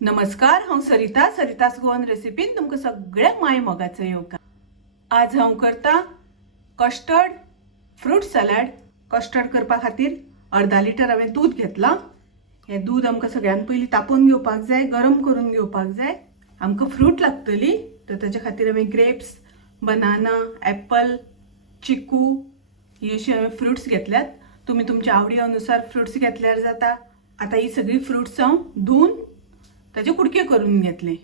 नमस्कार, हांव सरितास गोवन रेसिपीन तुमकां सगळ्यांक माय मोगाचो येवकार। आज हांव करता कस्टर्ड फ्रूट सलाड। कस्टर्ड करपा खातीर अर्धा लिटर हांवें दूध घेतला। हे दूध आमकां सगळ्यान पयलीं तापोवन घेवपाक जाय, गरम करून घेवपाक जाय। आमकां फ्रूट लागतली, तर ताच्या खातीर हांवें ग्रेप्स, बनाना, एप्पल, चिकू ही अशी हांवें फ्रुट्स घेतल्यात। तुम्ही तुमच्या आवडी अनुसार फ्रुट्स घेतल्यार जाता। आता ही सगळी फ्रुट्स हांव धुवन ताचे कुडके करून घेतले।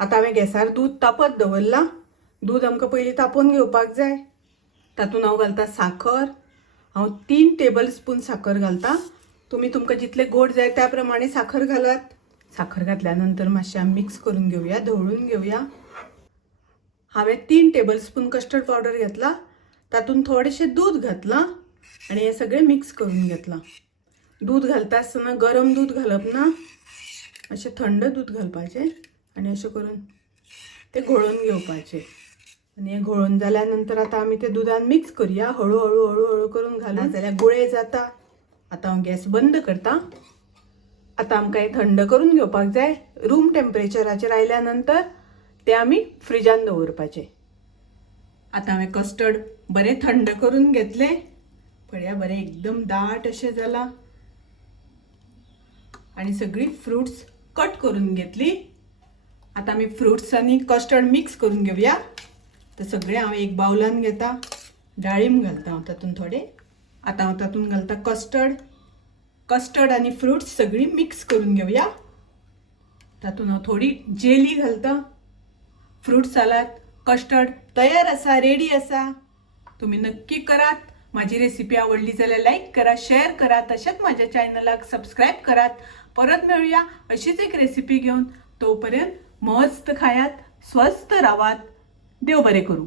आता हांवें गॅसार दूध तापत दवरला। दूध आमकां पयलीं तापोवन घेवपाक जाय। तातूंत हांव घालता साखर। हांव 3 टेबल स्पून साखर घालता। तुम्ही तुमकां जितले गोड जाय त्या प्रमाणे साखर घालात। साखर घातल्या नंतर मातशें मिक्स करून घेवया, धवळून घेवया। हांवें 3 टेबल स्पून कस्टर्ड पावडर घेतला, तातूंत थोडेशें दूध घातला आणि हे सगळें मिक्स करून घेतला। दूध घालता आसतना गरम दूध घालप ना, अशें थंड दूध घालपाचें आणि अशें करून ते घोळून घेवपाचें। आणि हे घोळून जाल्या नंतर आता आमी ते दुधान मिक्स करूया। हळू हळू हळू हळू करून घालून जाल्यार गुळे जाता। आता हांव गॅस बंद करता। आता आमकां हे थंड करून घेवपाक जाय। रूम टेम्परेचराचेर आयल्या नंतर ते आमी फ्रिजान दवरपाचें। आता हांवें कस्टर्ड बरें थंड करून घेतलें। पळया, बरें एकदम दाट अशें जाला आणि सगळी फ्रुट्स कट करून घेतली। आता आमी फ्रुट्स आनी कस्टर्ड मिक्स करून घेवया। तर सगळें हांव एक बाउलान घेता। डाळिंब घालता हांव तातूंत थोडे। आता हांव तातूंत घालता कस्टर्ड आनी फ्रुट्स सगळी मिक्स करून घेवया। तातूंत हांव थोडी जेली घालता। फ्रूट सलाद कस्टर्ड तयार आसा, रेडी आसा। तुम्ही नक्की करात। माझी रेसिपी आवडली जाल्यार लाईक करा, शेअर करा, तशेंच माझ्या चॅनलाक सबस्क्राईब करात। परत मेळूया अशीच एक रेसिपी घेऊन। तोपर्यंत मस्त खायात, स्वस्थ रावात। देव बरे करू।